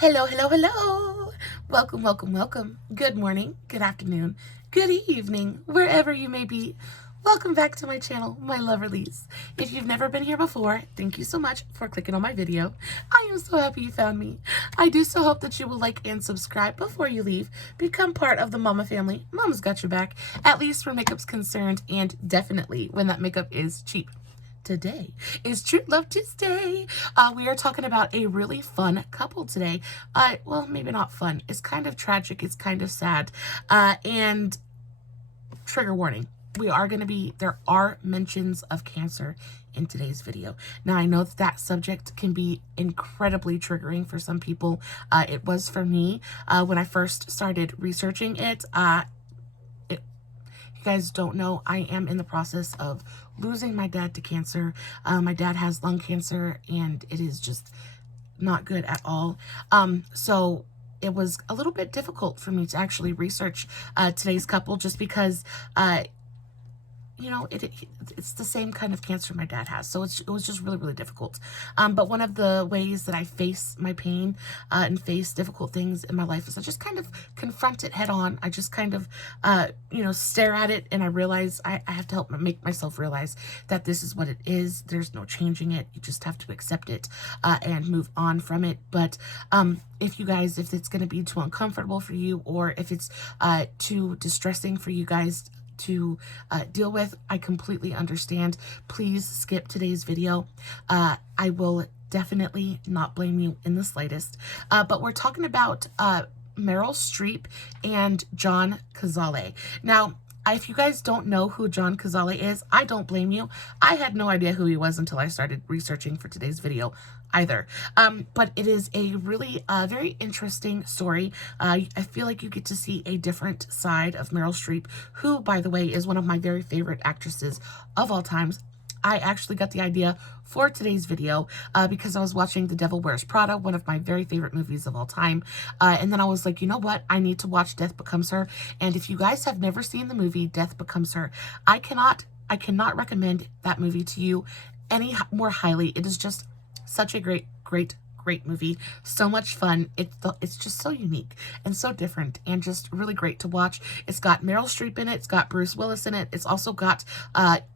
Hello, hello, hello. Welcome, welcome, welcome. Good morning, good afternoon, good evening, wherever you may be. Welcome back to my channel, my Loverlies. If you've never been here before, thank you so much for clicking on my video. I am so happy you found me. I do so hope that you will like and subscribe before you leave. Become part of the Mama family. Mama's got your back, at least where makeup's concerned, and definitely when that makeup is cheap. Today is True Love Tuesday. We are talking about a really fun couple today. Well, maybe not fun. It's kind of tragic. It's kind of sad. And trigger warning. There are mentions of cancer in today's video. Now, I know that subject can be incredibly triggering for some people. It was for me when I first started researching it. You guys don't know, I am in the process of losing my dad to cancer. My dad has lung cancer, and it is just not good at all. So it was a little bit difficult for me to actually research today's couple, just because it's the same kind of cancer my dad has. So it was just really, really difficult. But one of the ways that I face my pain and face difficult things in my life is I just kind of confront it head on. I just kind of, stare at it, and I realize I have to help make myself realize that this is what it is. There's no changing it. You just have to accept it and move on from it. But if it's going to be too uncomfortable for you, or if it's too distressing for you guys to deal with, I completely understand. Please skip today's video. I will definitely not blame you in the slightest. But we're talking about Meryl Streep and John Cazale. Now, if you guys don't know who John Cazale is, I don't blame you. I had no idea who he was until I started researching for today's video either. But it is a really very interesting story. I feel like you get to see a different side of Meryl Streep, who, by the way, is one of my very favorite actresses of all times. I actually got the idea for today's video because I was watching The Devil Wears Prada, one of my very favorite movies of all time. And then I was like, you know what? I need to watch Death Becomes Her. And if you guys have never seen the movie Death Becomes Her, I cannot recommend that movie to you any more highly. It is just such a great movie. So much fun. It's just so unique and so different and just really great to watch. It's got Meryl Streep in it. It's got Bruce Willis in it. It's also got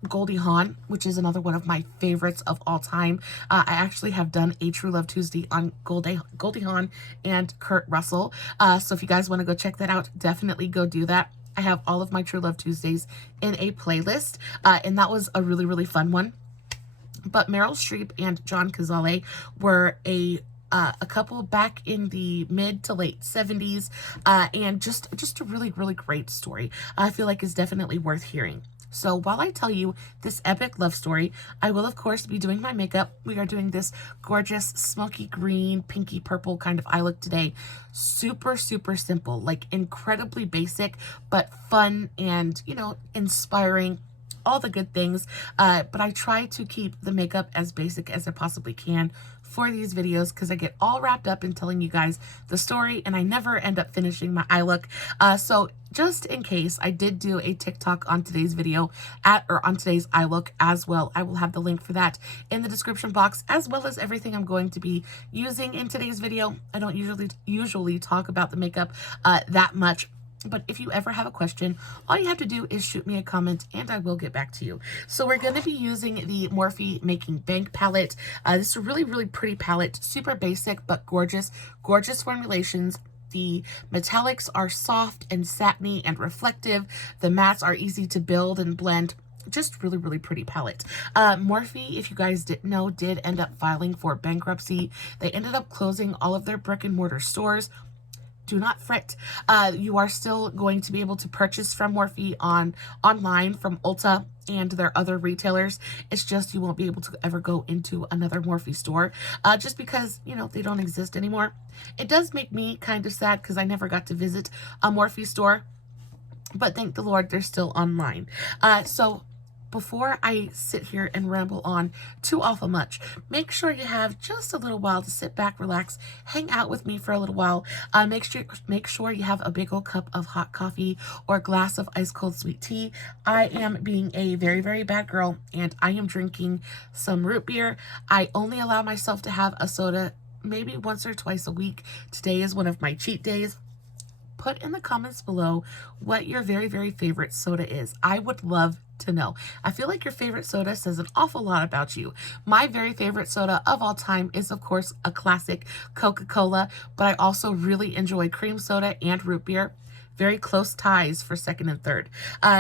Goldie Hawn, which is another one of my favorites of all time. I actually have done a True Love Tuesday on Goldie Hawn and Kurt Russell. So if you guys want to go check that out, definitely go do that. I have all of my True Love Tuesdays in a playlist, and that was a really, really fun one. But Meryl Streep and John Cazale were a couple back in the mid to late 70s, and just a really, really great story. I feel like is definitely worth hearing. So while I tell you this epic love story, I will, of course, be doing my makeup. We are doing this gorgeous smoky green, pinky purple kind of eye look today. Super, super simple, like incredibly basic, but fun and, inspiring. All the good things, but I try to keep the makeup as basic as I possibly can for these videos because I get all wrapped up in telling you guys the story and I never end up finishing my eye look. So just in case, I did do a TikTok on today's video on today's eye look as well. I will have the link for that in the description box, as well as everything I'm going to be using in today's video. I don't usually talk about the makeup that much. But if you ever have a question, all you have to do is shoot me a comment and I will get back to you. So we're going to be using the Morphe Making Bank palette. This is a really, really pretty palette. Super basic, but gorgeous. Gorgeous formulations. The metallics are soft and satiny and reflective. The mattes are easy to build and blend. Just really, really pretty palette. Morphe, if you guys didn't know, did end up filing for bankruptcy. They ended up closing all of their brick and mortar stores. Do not fret. You are still going to be able to purchase from Morphe online from Ulta and their other retailers. It's just you won't be able to ever go into another Morphe store just because, they don't exist anymore. It does make me kind of sad because I never got to visit a Morphe store, but thank the Lord they're still online. So before I sit here and ramble on too awful much, make sure you have just a little while to sit back, relax, hang out with me for a little while. Make sure you have a big old cup of hot coffee or a glass of ice cold sweet tea. I am being a very, very bad girl and I am drinking some root beer. I only allow myself to have a soda maybe once or twice a week. Today is one of my cheat days. Put in the comments below what your very, very favorite soda is. I would love to know. I feel like your favorite soda says an awful lot about you. My very favorite soda of all time is, of course, a classic Coca-Cola, but I also really enjoy cream soda and root beer. Very close ties for second and third.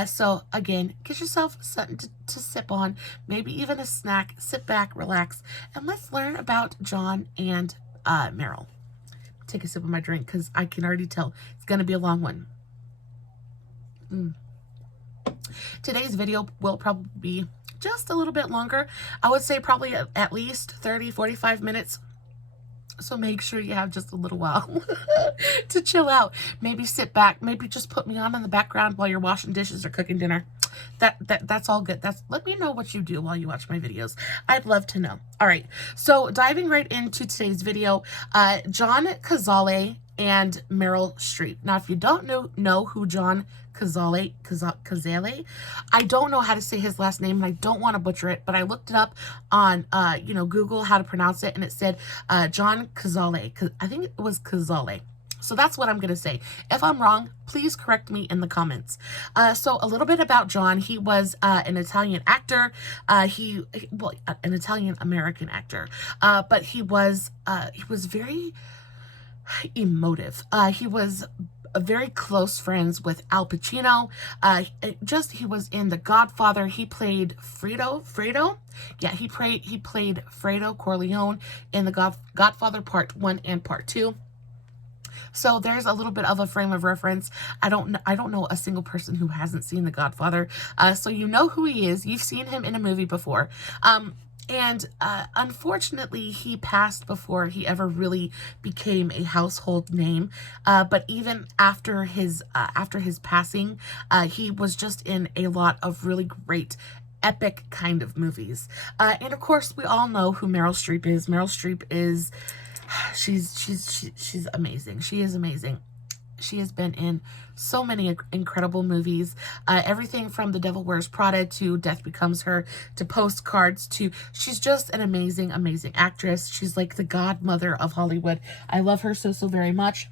So again, get yourself something to sip on, maybe even a snack. Sit back, relax, and let's learn about John and Meryl. Take a sip of my drink because I can already tell it's going to be a long one. Today's video will probably be just a little bit longer. I would say probably at least 30-45 minutes. So make sure you have just a little while to chill out. Maybe sit back. Maybe just put me on in the background while you're washing dishes or cooking dinner. That's all good. Let me know what you do while you watch my videos. I'd love to know. All right. So diving right into today's video, John Cazale and Meryl Streep. Now, if you don't know who John Cazale, I don't know how to say his last name, and I don't want to butcher it, but I looked it up on, Google how to pronounce it, and it said John Cazale. I think it was Cazale. So that's what I'm going to say. If I'm wrong, please correct me in the comments. So a little bit about John. He was an Italian actor. An Italian-American actor. But he was very emotive. He was very close friends with Al Pacino. He was in The Godfather. He played Fredo. Yeah, he played Fredo Corleone in The Godfather Part 1 and Part 2. So there's a little bit of a frame of reference. I don't know a single person who hasn't seen The Godfather. So you know who he is. You've seen him in a movie before. And unfortunately, he passed before he ever really became a household name. But even after his passing, he was just in a lot of really great epic kind of movies. And of course, we all know who Meryl Streep is. Meryl Streep is, she's amazing. She is amazing. She has been in so many incredible movies, everything from The Devil Wears Prada to Death Becomes Her to Postcards to, she's just an amazing, amazing actress. She's like the godmother of Hollywood. I love her so very much.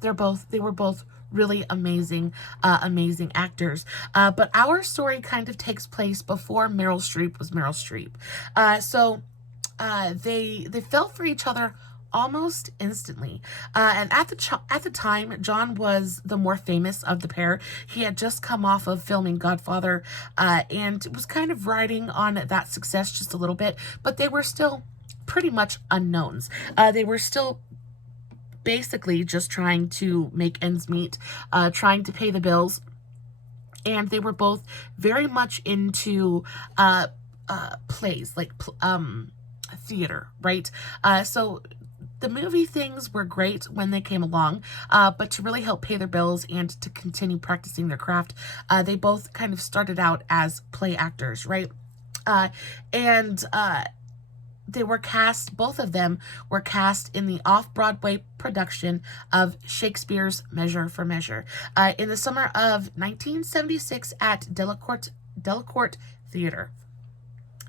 They were both really amazing, amazing actors. But our story kind of takes place before Meryl Streep was Meryl Streep. They fell for each other almost instantly. And at the time, John was the more famous of the pair. He had just come off of filming Godfather, and was kind of riding on that success just a little bit, but they were still pretty much unknowns. They were still basically just trying to make ends meet, trying to pay the bills. And they were both very much into plays, like theater, right? So the movie things were great when they came along, but to really help pay their bills and to continue practicing their craft, they both kind of started out as play actors, right? They were cast, both of them were cast in the off-Broadway production of Shakespeare's Measure for Measure in the summer of 1976 at Delacorte Theater.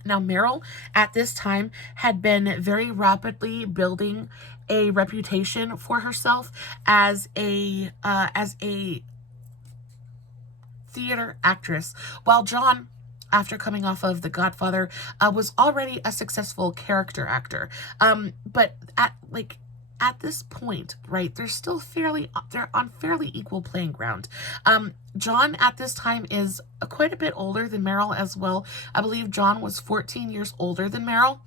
Now, Meryl, at this time, had been very rapidly building a reputation for herself as a theater actress, while John, after coming off of The Godfather, was already a successful character actor. But at this point, right, they're on fairly equal playing ground. John at this time is quite a bit older than Meryl as well. I believe John was 14 years older than Meryl.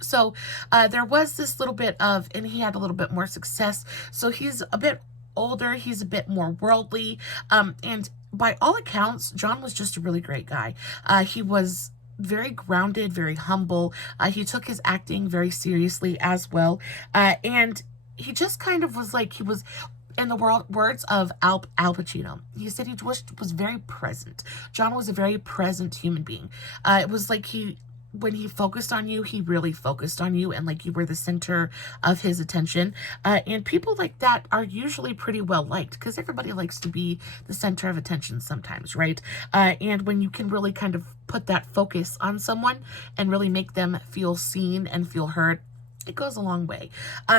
So there was this little bit of, and he had a little bit more success. So he's a bit older, he's a bit more worldly, and by all accounts, John was just a really great guy. He was very grounded, very humble. He took his acting very seriously as well. And he just kind of was like, he was, in the words of Al Pacino, he said he was very present. John was a very present human being. It was like when he focused on you, he really focused on you, and like you were the center of his attention. And people like that are usually pretty well liked because everybody likes to be the center of attention sometimes, right? And when you can really kind of put that focus on someone and really make them feel seen and feel heard, it goes a long way.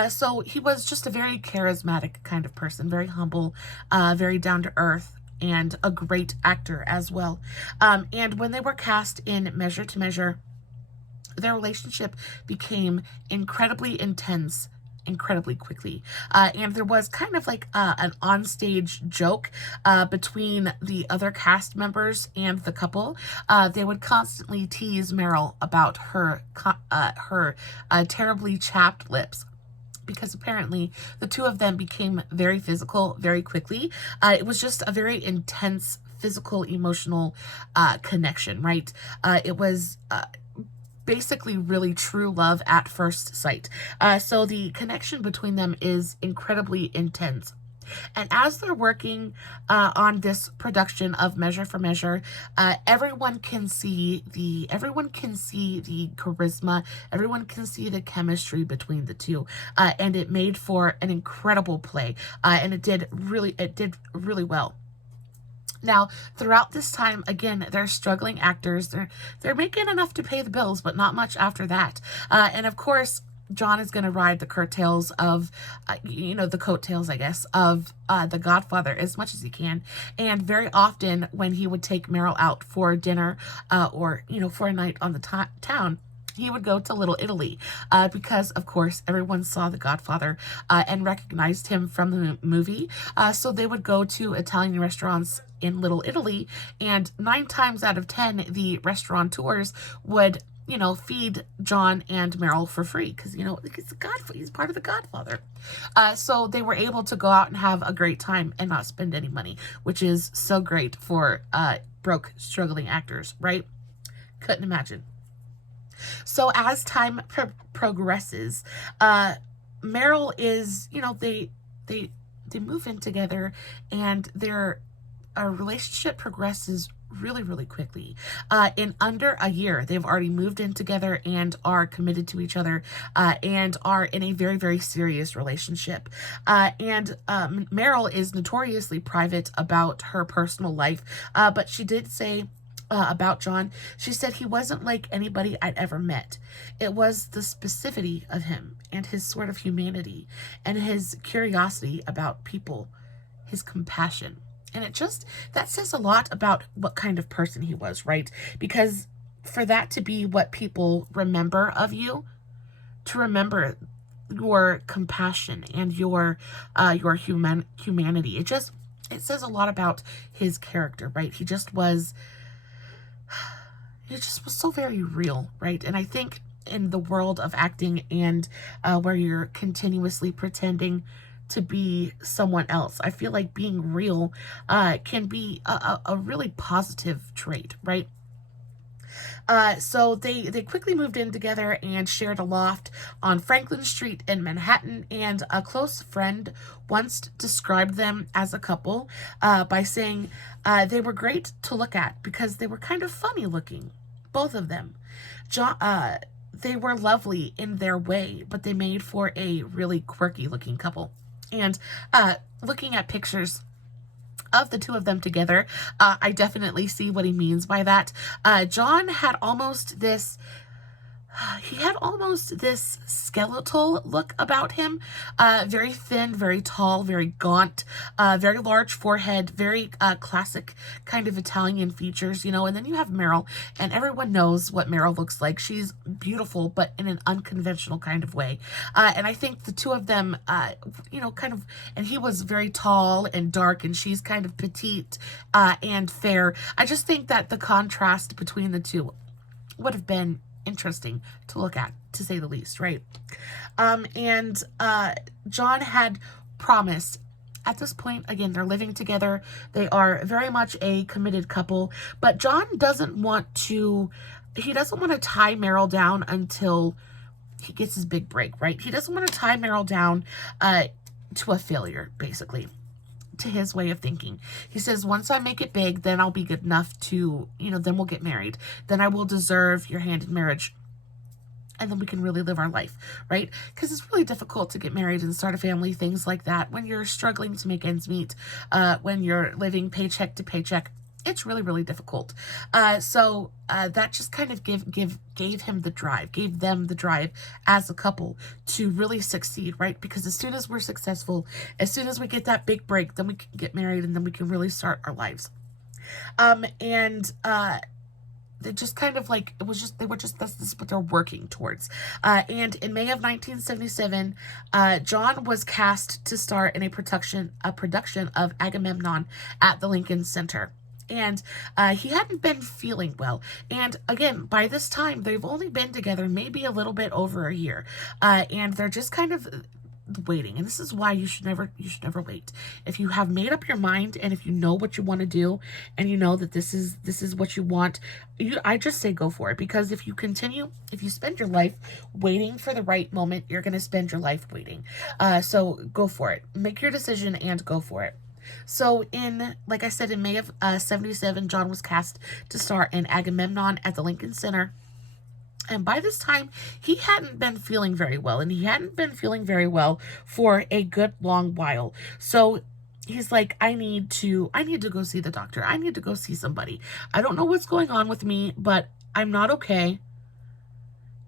So he was just a very charismatic kind of person, very humble, very down to earth, and a great actor as well. And when they were cast in Measure to Measure, their relationship became incredibly intense incredibly quickly. And there was kind of like an onstage joke between the other cast members and the couple. They would constantly tease Meryl about her terribly chapped lips, because apparently the two of them became very physical very quickly. It was just a very intense physical, emotional connection, right? It was basically really true love at first sight. So the connection between them is incredibly intense. And as they're working on this production of Measure for Measure, everyone can see the charisma, everyone can see the chemistry between the two, and it made for an incredible play, and it did really well. Now, throughout this time, again, they're struggling actors. They're making enough to pay the bills, but not much after that. And of course, John is going to ride the coattails of, the coattails, I guess, of The Godfather as much as he can. And very often when he would take Meryl out for dinner or, for a night on the town, he would go to Little Italy because, of course, everyone saw The Godfather and recognized him from the movie. So they would go to Italian restaurants in Little Italy, and 9 times out of 10, the restaurateurs would, feed John and Meryl for free because, he's part of The Godfather. So they were able to go out and have a great time and not spend any money, which is so great for broke, struggling actors, right? Couldn't imagine. So as time progresses, Meryl is, they move in together, and their relationship progresses really quickly. In under a year, they've already moved in together and are committed to each other, and are in a very serious relationship. And Meryl is notoriously private about her personal life, but she did say about John, she said he wasn't like anybody I'd ever met. It was the specificity of him and his sort of humanity and his curiosity about people, his compassion. And that says a lot about what kind of person he was, right? Because for that to be what people remember of you, to remember your compassion and your humanity, it says a lot about his character, right? He just was so very real, right? And I think in the world of acting and where you're continuously pretending to be someone else, I feel like being real can be a really positive trait, right? So they quickly moved in together and shared a loft on Franklin Street in Manhattan, and a close friend once described them as a couple by saying they were great to look at because they were kind of funny looking, both of them. They were lovely in their way, but they made for a really quirky looking couple. And looking at pictures of the two of them together, I definitely see what he means by that. John had almost this skeletal look about him, very thin, very tall, very gaunt, very large forehead, very classic kind of Italian features, and then you have Meryl, and everyone knows what Meryl looks like. She's beautiful, but in an unconventional kind of way. And I think the two of them, and he was very tall and dark, and she's kind of petite and fair. I just think that the contrast between the two would have been interesting to look at, to say the least, right? And John had promised, at this point, again, they're living together, they are very much a committed couple, but John doesn't want to tie Meryl down until he gets his big break, right? He doesn't want to tie Meryl down to a failure, basically, to his way of thinking. He says, once I make it big, then I'll be good enough to, then we'll get married. Then I will deserve your hand in marriage. And then we can really live our life, right? Because it's really difficult to get married and start a family, things like that, when you're struggling to make ends meet, when you're living paycheck to paycheck. It's really, really difficult. That just kind of gave him the drive, gave them the drive as a couple to really succeed, right? Because as soon as we're successful, as soon as we get that big break, then we can get married and then we can really start our lives. And they just kind of like, they were just, this is what they're working towards. And in May of 1977, John was cast to star in a production of Agamemnon at the Lincoln Center. And he hadn't been feeling well. And again, by this time, they've only been together maybe a little bit over a year. And they're just kind of waiting. And this is why you should never wait. If you have made up your mind and if you know what you want to do and you know that this is what you want, I just say go for it. Because if you spend your life waiting for the right moment, you're going to spend your life waiting. So go for it. Make your decision and go for it. So like I said, in May of 77, John was cast to star in Agamemnon at the Lincoln Center. And by this time, he hadn't been feeling very well, and he hadn't been feeling very well for a good long while. So he's like, I need to go see the doctor. I need to go see somebody. I don't know what's going on with me, but I'm not okay.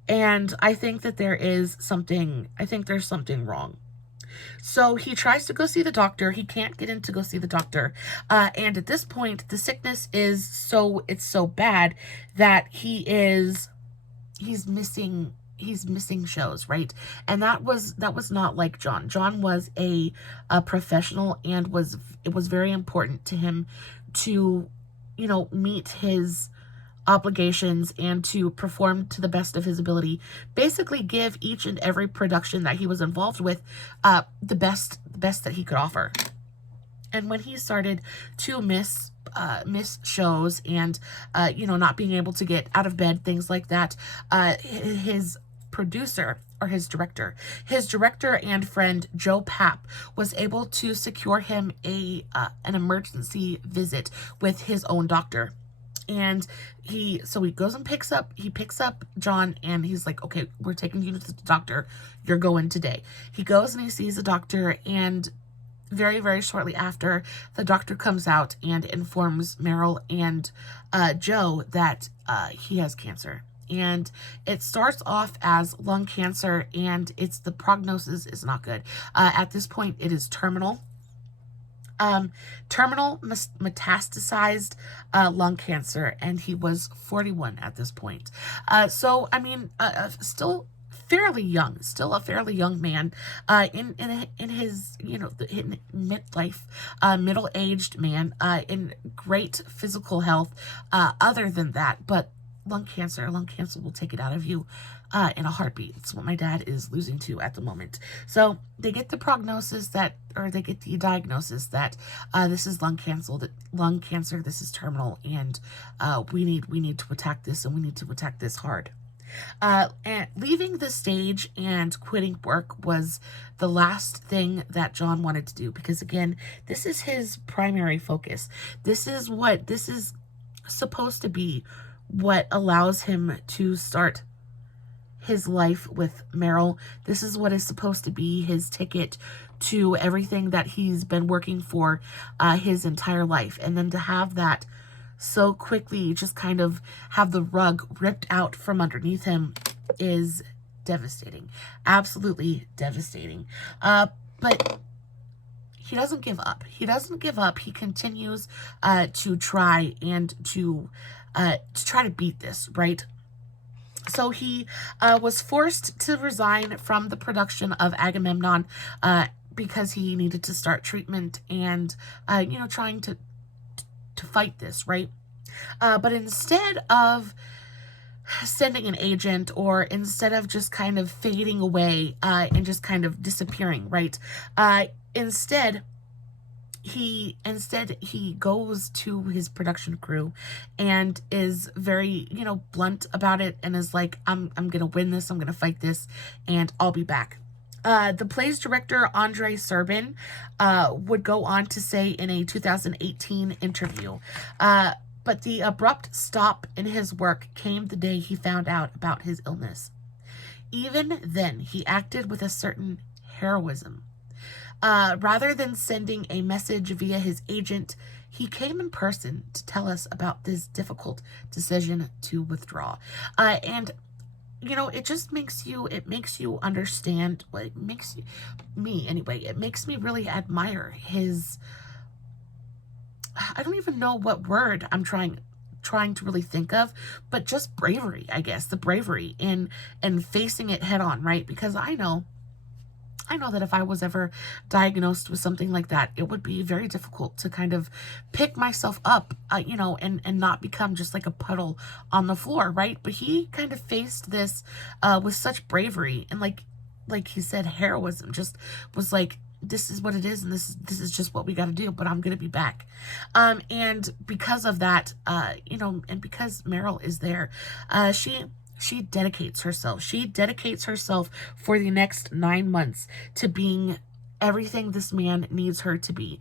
And I think that there's something wrong. So he tries to go see the doctor. He can't get in to go see the doctor. And at this point, the sickness is so bad that he's missing shows, right? And that was not like John. John was a professional, and it was very important to him to, meet his obligations and to perform to the best of his ability. Basically give each and every production that he was involved with the best that he could offer. And when he started to miss shows and not being able to get out of bed, things like that, his producer or his director and friend Joe Papp was able to secure him an emergency visit with his own doctor. And he goes and picks up John, and he's like, okay, we're taking you to the doctor. You're going today. He goes and he sees the doctor, and very, very shortly after, the doctor comes out and informs Meryl and Joe that he has cancer. And it starts off as lung cancer, and the prognosis is not good. At this point, it is terminal. Terminal metastasized lung cancer, and he was 41 at this point. So I mean, still a fairly young man, in his in midlife, middle-aged man, in great physical health. Other than that, but lung cancer will take it out of you in a heartbeat. It's what my dad is losing to at the moment. So they get the diagnosis that this is lung cancer, this is terminal, and we need to attack this, and we need to attack this hard. And leaving the stage and quitting work was the last thing that John wanted to do, because again, this is his primary focus. This is supposed to be what allows him to start his life with Meryl. This is what is supposed to be his ticket to everything that he's been working for his entire life. And then to have that so quickly just kind of have the rug ripped out from underneath him is devastating. Absolutely devastating. But he doesn't give up. He continues to try and to try to beat this, right? So he was forced to resign from the production of Agamemnon because he needed to start treatment and, trying to fight this, right? But instead of sending an agent, or instead of just kind of fading away and just kind of disappearing, right? Instead he goes to his production crew and is very, blunt about it, and is like, I'm gonna win this, I'm gonna fight this, and I'll be back. The play's director, Andre Serbin, would go on to say in a 2018 interview, but the abrupt stop in his work came the day he found out about his illness. Even then, he acted with a certain heroism. Rather than sending a message via his agent, he came in person to tell us about this difficult decision to withdraw. And you know, it just makes you, it makes you understand, what it makes you, me anyway, it makes me really admire his, I don't even know what word I'm trying to really think of, but just bravery, I guess, the bravery in facing it head on, right? Because I know that if I was ever diagnosed with something like that, it would be very difficult to kind of pick myself up, you know, and not become just like a puddle on the floor, right? But he kind of faced this with such bravery, and like he said, heroism, just was like, this is what it is, and this is just what we got to do, but I'm going to be back. And because of that, you know, and because Meryl is there, she dedicates herself. She dedicates herself for the next 9 months to being everything this man needs her to be.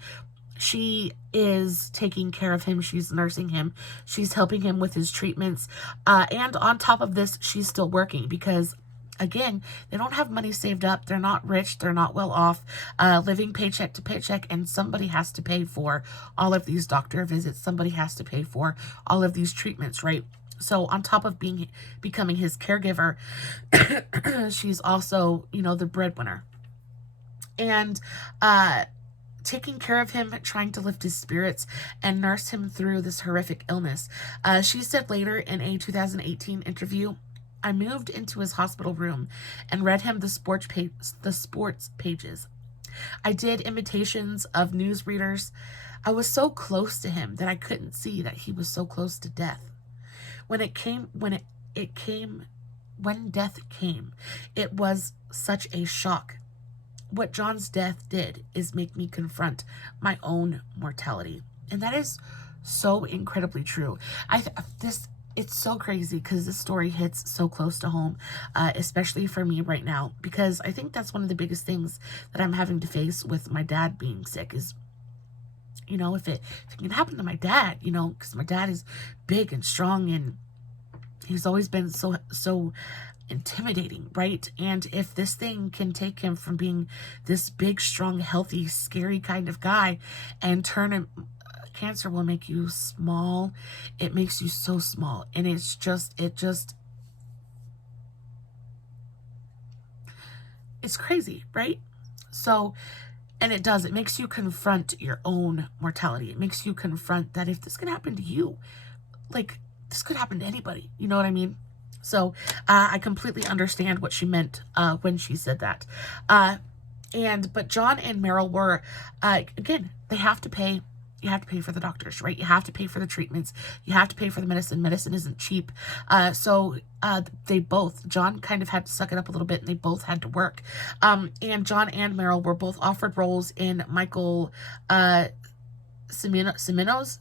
She is taking care of him. She's nursing him. She's helping him with his treatments. And on top of this, she's still working because, again, they don't have money saved up. They're not rich. They're not well off, living paycheck to paycheck. And somebody has to pay for all of these doctor visits. Somebody has to pay for all of these treatments, right? So on top of becoming his caregiver, she's also, you know, the breadwinner. And taking care of him, trying to lift his spirits and nurse him through this horrific illness. She said later in a 2018 interview, I moved into his hospital room and read him the sports pages. I did imitations of newsreaders. I was so close to him that I couldn't see that he was so close to death. When death came, it was such a shock. What John's death did is make me confront my own mortality. And that is so incredibly true. It's so crazy because this story hits so close to home, especially for me right now, because I think that's one of the biggest things that I'm having to face with my dad being sick is, you know, if it can happen to my dad, you know, because my dad is big and strong and he's always been so intimidating, right? And if this thing can take him from being this big, strong, healthy, scary kind of guy and turn him, cancer will make you small. It makes you so small. And it's crazy, right? So, and it makes you confront your own mortality. It makes you confront that if this can happen to you, like, this could happen to anybody. You know what I mean? So, I completely understand what she meant when she said that. But John and Meryl were, again, they have to pay. You have to pay for the doctors, right? You have to pay for the treatments. You have to pay for the medicine. Medicine isn't cheap. So they both, John kind of had to suck it up a little bit, and they both had to work. And John and Meryl were both offered roles in Michael Cimino's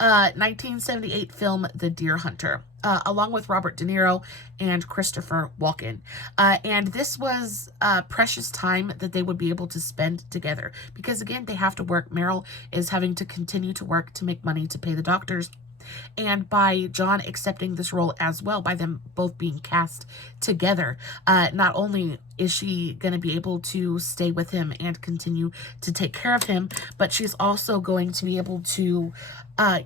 1978 film, The Deer Hunter, along with Robert De Niro and Christopher Walken. And this was precious time that they would be able to spend together because, again, they have to work. Meryl is having to continue to work to make money to pay the doctors. And by John accepting this role as well, by them both being cast together, not only is she going to be able to stay with him and continue to take care of him, but she's also going to be able to,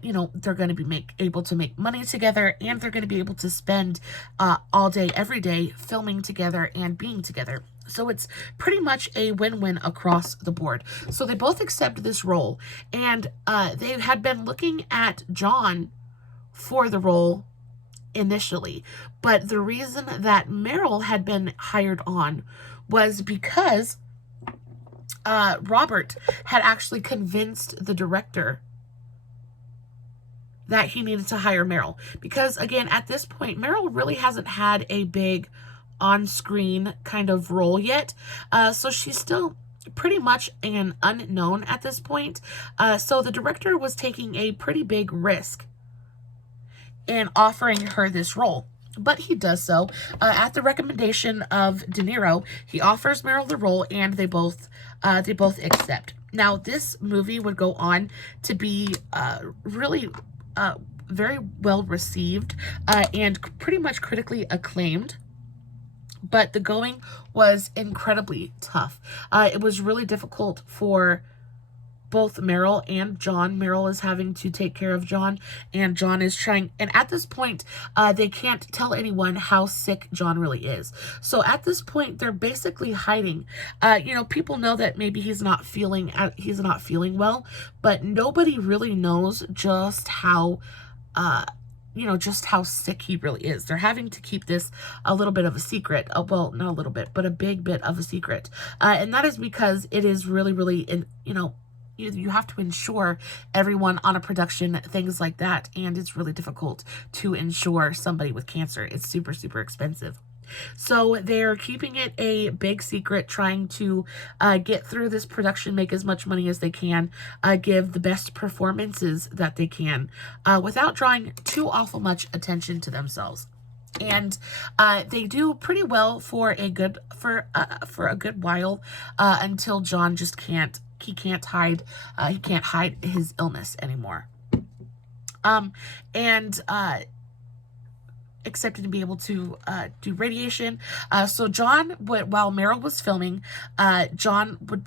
you know, they're going to be able to make money together, and they're going to be able to spend all day, every day filming together and being together. So it's pretty much a win-win across the board. So they both accept this role, and they had been looking at John for the role initially. But the reason that Meryl had been hired on was because Robert had actually convinced the director that he needed to hire Meryl. Because, again, at this point, Meryl really hasn't had a big on-screen kind of role yet. So she's still pretty much an unknown at this point. So the director was taking a pretty big risk in offering her this role. But he does so at the recommendation of De Niro. He offers Meryl the role, and they both accept. Now, this movie would go on to be really very well received and pretty much critically acclaimed. But the going was incredibly tough. It was really difficult for both Meryl and John. Meryl is having to take care of John, and John is trying, and at this point, they can't tell anyone how sick John really is. So at this point, they're basically hiding. You know, people know that maybe he's not feeling well, but nobody really knows just how, you know, just how sick he really is. They're having to keep this a little bit of a secret. Well, not a little bit, but a big bit of a secret. And that is because it is really, really, you know, you have to insure everyone on a production, things like that. And it's really difficult to insure somebody with cancer. It's super, super expensive. So they're keeping it a big secret, trying to get through this production, make as much money as they can, give the best performances that they can, without drawing too awful much attention to themselves. And they do pretty well for a good while, until John just can't hide his illness anymore. Accepted to be able to do radiation. So John would, while Meryl was filming, John would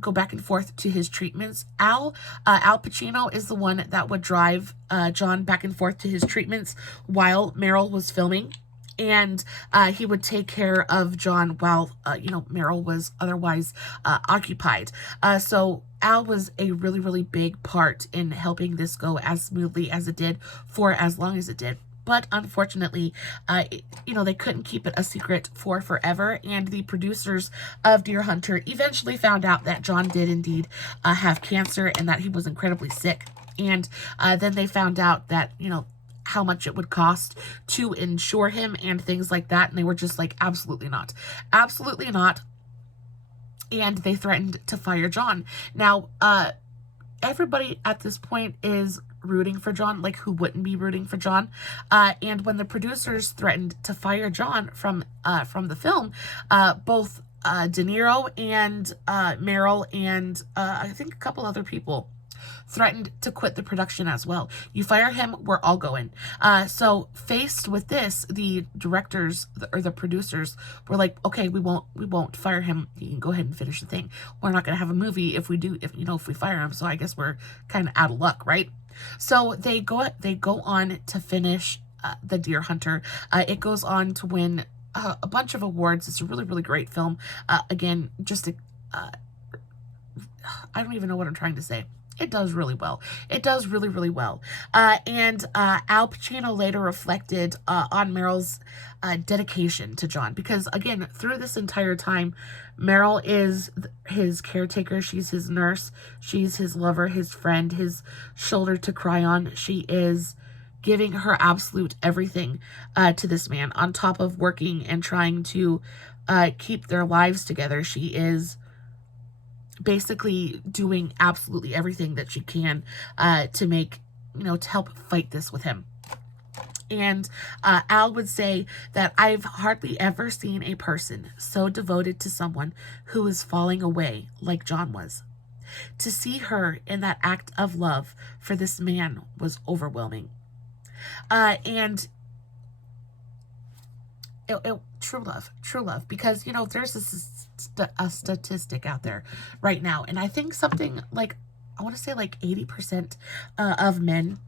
go back and forth to his treatments. Al Pacino is the one that would drive John back and forth to his treatments while Meryl was filming. And he would take care of John while, you know, Meryl was otherwise occupied. So Al was a really, really big part in helping this go as smoothly as it did for as long as it did. But unfortunately, you know, they couldn't keep it a secret for forever. And the producers of Deer Hunter eventually found out that John did indeed have cancer and that he was incredibly sick. And then they found out that, you know, how much it would cost to insure him and things like that. And they were just like, absolutely not. Absolutely not. And they threatened to fire John. Now, everybody at this point is rooting for John. Like, who wouldn't be rooting for John? And when the producers threatened to fire John from the film, both De Niro and Meryl and I think a couple other people threatened to quit the production as well. You fire him, we're all going. So faced with this, the directors or the producers were like, okay, we won't fire him. You can go ahead and finish the thing. We're not going to have a movie if we fire him. So I guess we're kind of out of luck, right? So they go on to finish the Deer Hunter. It goes on to win a bunch of awards. It's a really, really great film. Again, just I don't even know what I'm trying to say. It does really well. It does really, really well. And Al Pacino later reflected on Meryl's dedication to John. Because, again, through this entire time, Meryl is his caretaker. She's his nurse. She's his lover, his friend, his shoulder to cry on. She is giving her absolute everything to this man. On top of working and trying to keep their lives together, she is basically doing absolutely everything that she can to make, to help fight this with him. And Al would say that I've hardly ever seen a person so devoted to someone who is falling away like John was. To see her in that act of love for this man was overwhelming. And true love, because, there's a statistic out there right now. And I think something like, I want to say like 80% of men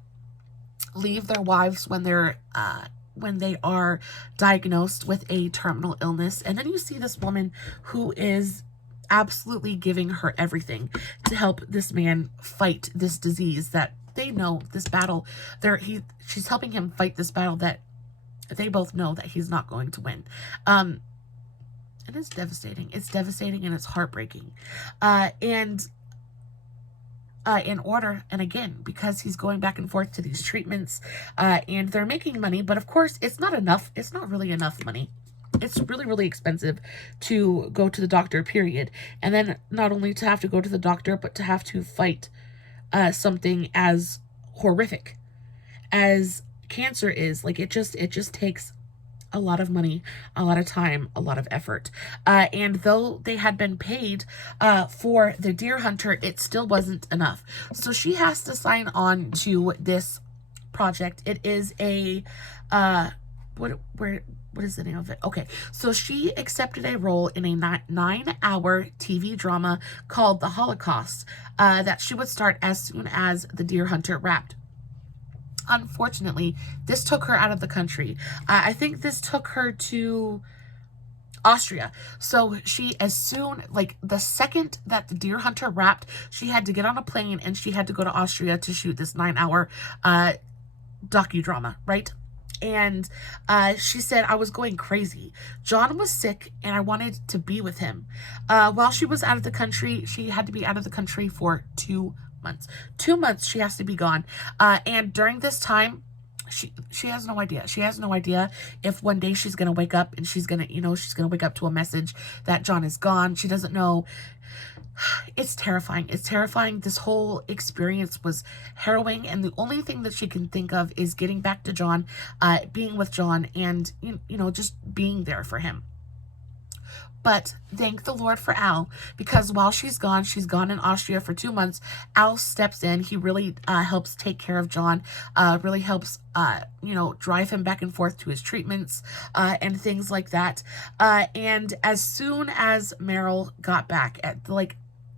leave their wives when they are diagnosed with a terminal illness. And then you see this woman who is absolutely giving her everything to help this man fight this disease that they know, this battle. She's helping him fight this battle that they both know that he's not going to win. And it's devastating. It's devastating and it's heartbreaking. And again, because he's going back and forth to these treatments, and they're making money, but of course it's not enough. It's not really enough money. It's really, really expensive to go to the doctor, period. And then not only to have to go to the doctor, but to have to fight something as horrific as cancer is. Like, it just takes a lot of money, a lot of time, a lot of effort. And though they had been paid for the Deer Hunter, it still wasn't enough. So she has to sign on to this project. It is a what what is the name of it? Okay, so she accepted a role in a 9-hour TV drama called The Holocaust that she would start as soon as The Deer Hunter wrapped. Unfortunately, this took her out of the country. I think this took her to Austria. So she, as soon, like the second that The Deer Hunter wrapped, she had to get on a plane and she had to go to Austria to shoot this 9-hour docudrama, right? And she said, I was going crazy. John was sick and I wanted to be with him. While she was out of the country, she had to be out of the country for 2 months. 2 months she has to be gone. And during this time, she has no idea. She has no idea if one day she's going to wake up and she's going to, she's going to wake up to a message that John is gone. She doesn't know. It's terrifying. It's terrifying. This whole experience was harrowing, and the only thing that she can think of is getting back to John, being with John, and just being there for him. But thank the Lord for Al, because while she's gone in Austria for 2 months. Al steps in. He really helps take care of John, really helps, drive him back and forth to his treatments and things like that. And as soon as Meryl got back,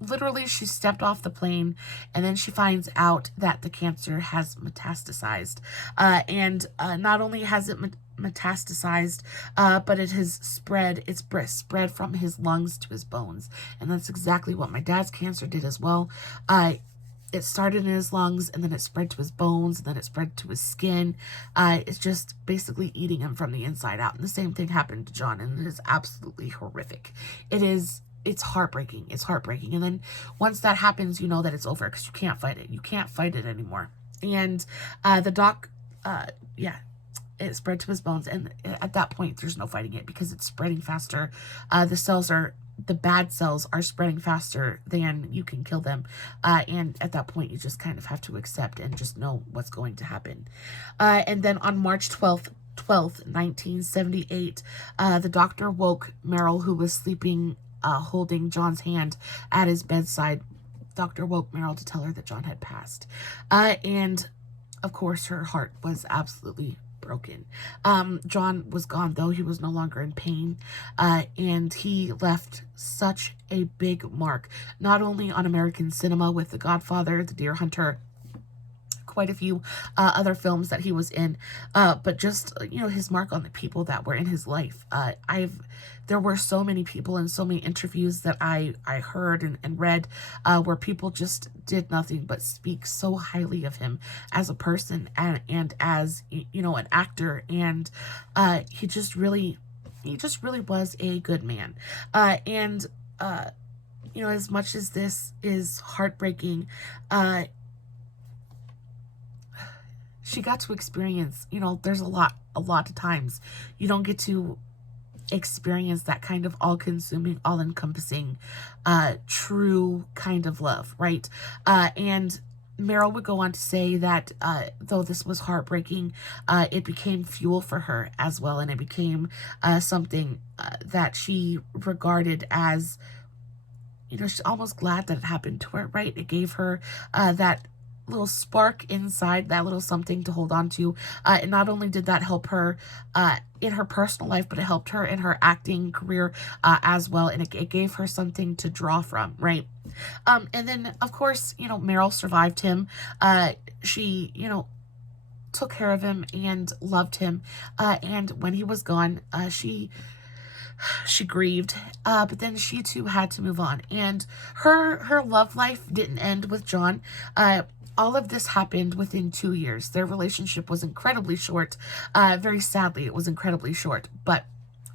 literally she stepped off the plane, and then she finds out that the cancer has metastasized. And not only has it metastasized, but it has spread. It's spread from his lungs to his bones, and that's exactly what my dad's cancer did as well. It started in his lungs, and then it spread to his bones, and then it spread to his skin. It's just basically eating him from the inside out. And the same thing happened to John, and it is absolutely horrific. It's heartbreaking. It's heartbreaking. And then once that happens, you know that it's over, because you can't fight it. You can't fight it anymore. And the doc, it spread to his bones. And at that point, there's no fighting it, because it's spreading faster. The bad cells are spreading faster than you can kill them. And at that point, you just kind of have to accept and just know what's going to happen. And then on March 12th, 1978, the doctor woke Meryl, who was sleeping, holding John's hand at his bedside. Doctor woke Meryl to tell her that John had passed. And of course, her heart was absolutely broken. John was gone, though. He was no longer in pain. And he left such a big mark, not only on American cinema with The Godfather, The Deer Hunter, quite a few other films that he was in, but just, his mark on the people that were in his life. There were so many people and so many interviews that I heard and read where people just did nothing but speak so highly of him as a person and as, an actor. And he just really was a good man. And as much as this is heartbreaking, she got to experience, there's a lot of times you don't get to experience that kind of all-consuming, all-encompassing, true kind of love, right? And Meryl would go on to say that though this was heartbreaking, it became fuel for her as well, and it became something that she regarded as, she's almost glad that it happened to her, right? It gave her that little spark inside, that little something to hold on to. And not only did that help her in her personal life, but it helped her in her acting career as well. And it gave her something to draw from, right? And then, of course, Meryl survived him. She, took care of him and loved him. And when he was gone, she grieved, but then she too had to move on. And her love life didn't end with John. All of this happened within 2 years. Their relationship was incredibly short. Very sadly, it was incredibly short, but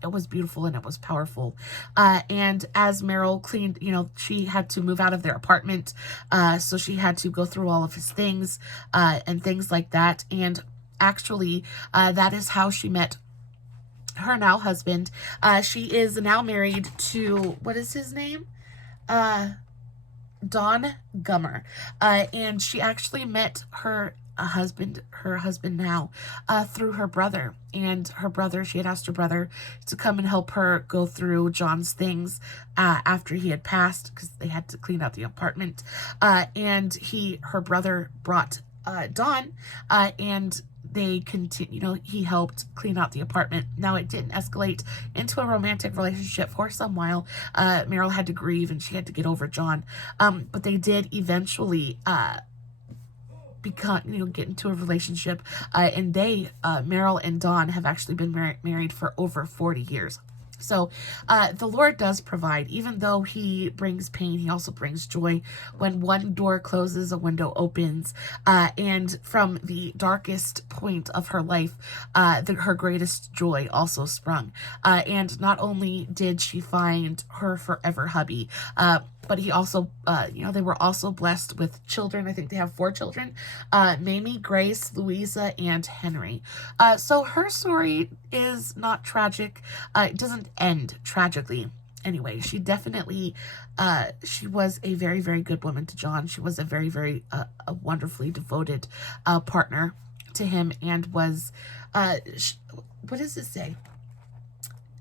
it was beautiful and it was powerful. And as Meryl cleaned, she had to move out of their apartment. So she had to go through all of his things and things like that. And actually, that is how she met her now husband. She is now married to, what is his name? Don Gummer. And she actually met her husband now through her brother. And her brother, she had asked her brother to come and help her go through John's things after he had passed, because they had to clean out the apartment. And her brother brought Don, and they continue, you know, he helped clean out the apartment. Now, it didn't escalate into a romantic relationship for some while. Meryl had to grieve and she had to get over John. But they did eventually become, you know, get into a relationship. And they, Meryl and Don, have actually been married for over 40 years. So the Lord does provide. Even though he brings pain, he also brings joy. When one door closes, a window opens. And from the darkest point of her life, her greatest joy also sprung. And not only did she find her forever hubby, but he also, you know, they were also blessed with children. I think they have 4 children, Mamie, Grace, Louisa, and Henry. So her story is not tragic. It doesn't end tragically. Anyway, she definitely, she was a very, very good woman to John. She was a very, very, a wonderfully devoted partner to him, and was, what does it say?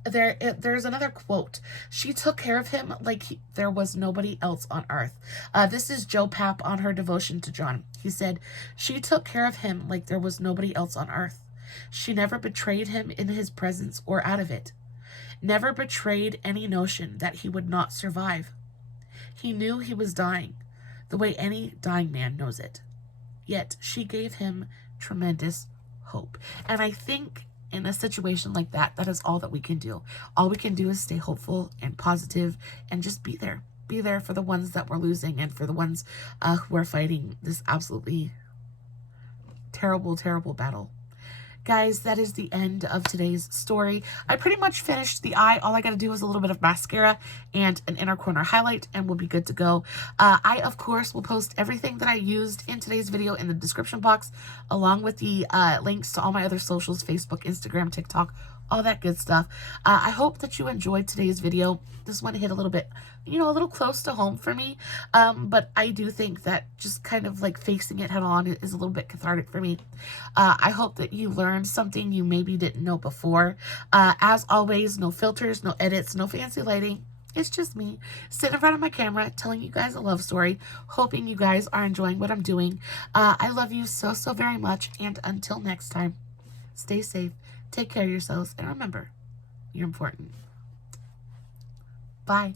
There's another quote. She took care of him like there was nobody else on earth. This is Joe Papp on her devotion to John. He said, she took care of him like there was nobody else on earth. She never betrayed him in his presence or out of it. Never betrayed any notion that he would not survive. He knew he was dying, the way any dying man knows it. Yet she gave him tremendous hope. And I think in a situation like that, that is all that we can do. All we can do is stay hopeful and positive and just be there. Be there for the ones that we're losing and for the ones who are fighting this absolutely terrible, terrible battle. Guys, that is the end of today's story. I pretty much finished the eye. All I got to do is a little bit of mascara and an inner corner highlight, and we'll be good to go. I, of course, will post everything that I used in today's video in the description box, along with the links to all my other socials, Facebook, Instagram, TikTok, all that good stuff. I hope that you enjoyed today's video. This one hit a little bit, you know, a little close to home for me. But I do think that just kind of like facing it head on is a little bit cathartic for me. I hope that you learned something you maybe didn't know before. As always, no filters, no edits, no fancy lighting. It's just me sitting in front of my camera telling you guys a love story, hoping you guys are enjoying what I'm doing. I love you so, so very much. And until next time, stay safe. Take care of yourselves, and remember, you're important. Bye.